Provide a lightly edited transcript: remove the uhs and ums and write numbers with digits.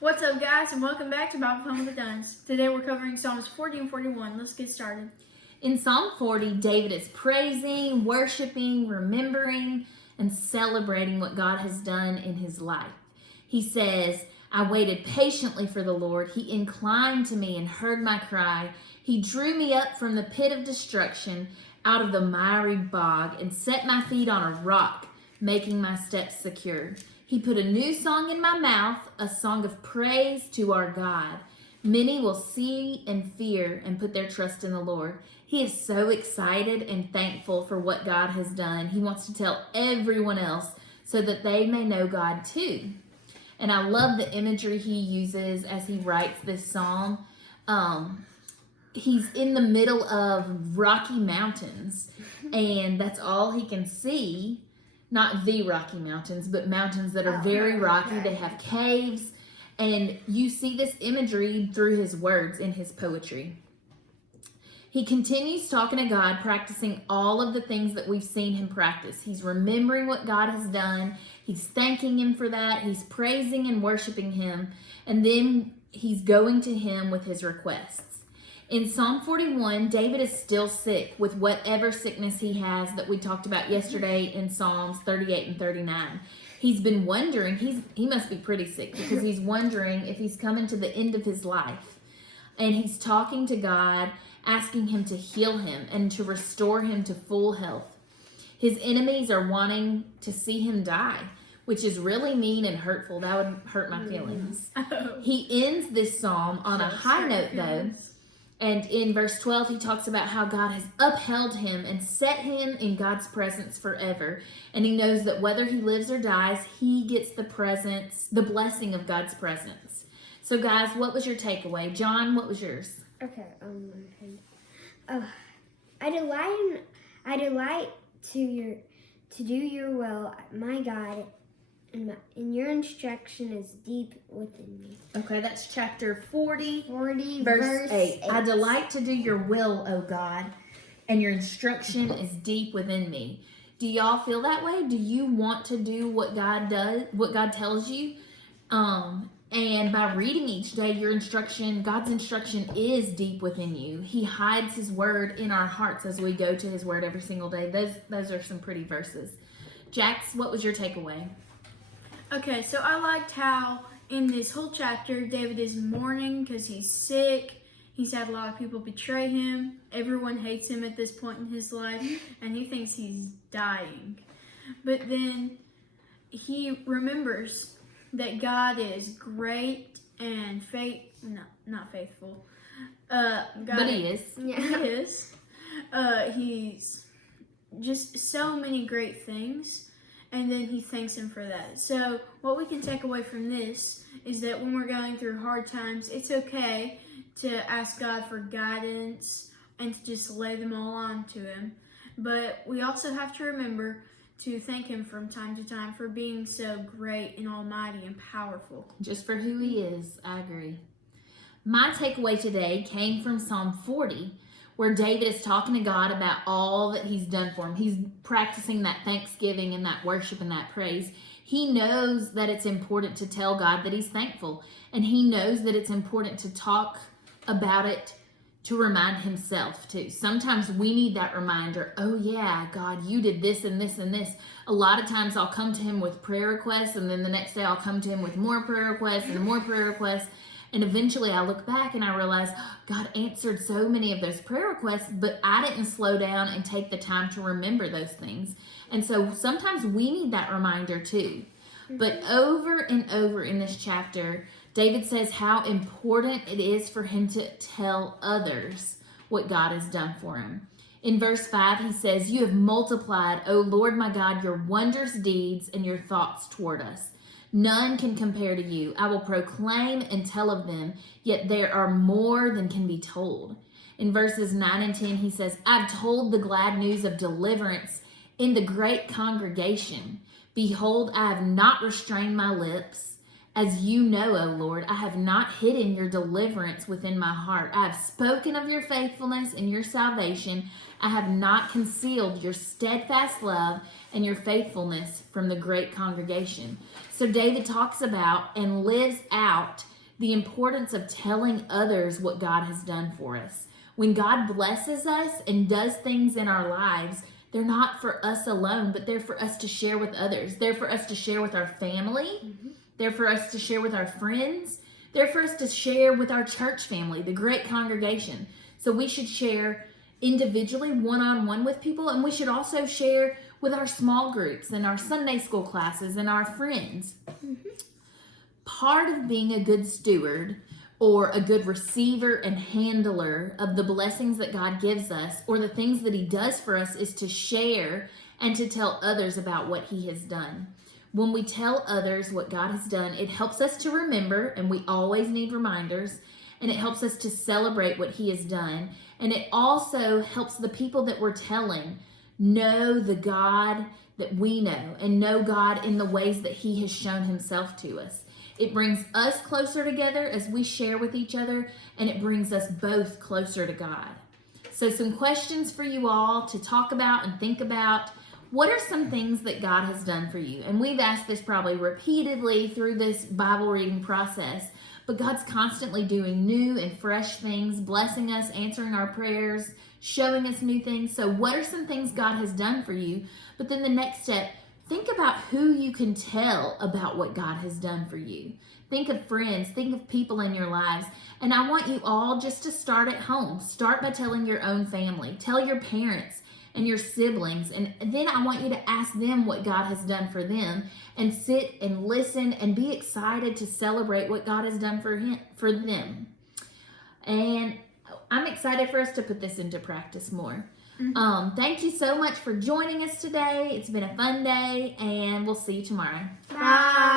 What's up, guys, and welcome back to Bible Fun with the Duns. Today we're covering Psalms 40 and 41. Let's get started. In Psalm 40, David is praising, worshiping, remembering, and celebrating what God has done in his life. He says, I waited patiently for the Lord. He inclined to me and heard my cry. He drew me up from the pit of destruction, out of the miry bog, and set my feet on a rock, making my steps secure. He put a new song in my mouth, a song of praise to our God. Many will see and fear and put their trust in the Lord. He is so excited and thankful for what God has done. He wants to tell everyone else so that they may know God too. And I love the imagery he uses as he writes this psalm. He's in the middle of rocky mountains, and that's all he can see. Not the Rocky Mountains, but mountains that are very rocky. They have caves, and you see this imagery through his words in his poetry. He continues talking to God, practicing all of the things that we've seen him practice. He's remembering what God has done. He's thanking him for that. He's praising and worshiping him. And then he's going to him with his requests. In Psalm 41, David is still sick with whatever sickness he has that we talked about yesterday in Psalms 38 and 39. He's been wondering, he must be pretty sick because he's wondering if he's coming to the end of his life. And he's talking to God, asking him to heal him and to restore him to full health. His enemies are wanting to see him die, which is really mean and hurtful. That would hurt my feelings. He ends this psalm on a high note, though. And in verse 12, he talks about how God has upheld him and set him in God's presence forever. And he knows that whether he lives or dies, he gets the blessing of God's presence. So, guys, what was your takeaway? John, what was yours? Okay, I delight to do your will, my God, and your instruction is deep within me. Okay, that's chapter 40, verse 8. I delight to do your will, O God, and your instruction is deep within me. Do y'all feel that way? Do you want to do what God does, what God tells you? And by reading each day, God's instruction is deep within you. He hides his word in our hearts as we go to his word every single day. Those are some pretty verses. Jax, what was your takeaway? Okay, so I liked how in this whole chapter, David is mourning because he's sick. He's had a lot of people betray him. Everyone hates him at this point in his life, and he thinks he's dying. But then he remembers that God is great and not faithful. But he is. Yeah. He is. He's just so many great things. And then he thanks him for that. So what we can take away from this is that when we're going through hard times, it's okay to ask God for guidance and to just lay them all on to him. But we also have to remember to thank him from time to time for being so great and almighty and powerful. Just for who he is, I agree. My takeaway today came from Psalm 40, where David is talking to God about all that he's done for him. He's practicing that thanksgiving and that worship and that praise. He knows that it's important to tell God that he's thankful, and he knows that it's important to talk about it to remind himself too. Sometimes we need that reminder. Oh yeah, God, you did this and this and this. A lot of times I'll come to him with prayer requests, and then the next day I'll come to him with more prayer requests and more prayer requests. And eventually I look back and I realize God answered so many of those prayer requests, but I didn't slow down and take the time to remember those things. And so sometimes we need that reminder too. But over and over in this chapter, David says how important it is for him to tell others what God has done for him. In verse 5, he says, you have multiplied, O Lord my God, your wondrous deeds and your thoughts toward us. None can compare to you. I will proclaim and tell of them, yet there are more than can be told. In verses 9 and 10, he says, I've told the glad news of deliverance in the great congregation. Behold, I have not restrained my lips. As you know, O Lord, I have not hidden your deliverance within my heart. I have spoken of your faithfulness and your salvation. I have not concealed your steadfast love and your faithfulness from the great congregation. So David talks about and lives out the importance of telling others what God has done for us. When God blesses us and does things in our lives, they're not for us alone, but they're for us to share with others. They're for us to share with our family. Mm-hmm. They're for us to share with our friends. They're for us to share with our church family, the great congregation. So we should share individually, one-on-one with people, and we should also share with our small groups and our Sunday school classes and our friends. Mm-hmm. Part of being a good steward or a good receiver and handler of the blessings that God gives us or the things that he does for us is to share and to tell others about what he has done. When we tell others what God has done, it helps us to remember, and we always need reminders, and it helps us to celebrate what he has done. And it also helps the people that we're telling know the God that we know and know God in the ways that he has shown himself to us. It brings us closer together as we share with each other, and it brings us both closer to God. So some questions for you all to talk about and think about. What are some things that God has done for you? And we've asked this probably repeatedly through this Bible reading process, but God's constantly doing new and fresh things, blessing us, answering our prayers, showing us new things. So what are some things God has done for you? But then the next step, think about who you can tell about what God has done for you. Think of friends, think of people in your lives. And I want you all just to start at home. Start by telling your own family. Tell your parents and your siblings. And then I want you to ask them what God has done for them and sit and listen and be excited to celebrate what God has done for them. And I'm excited for us to put this into practice more. Mm-hmm. Thank you so much for joining us today. It's been a fun day, and we'll see you tomorrow. Bye.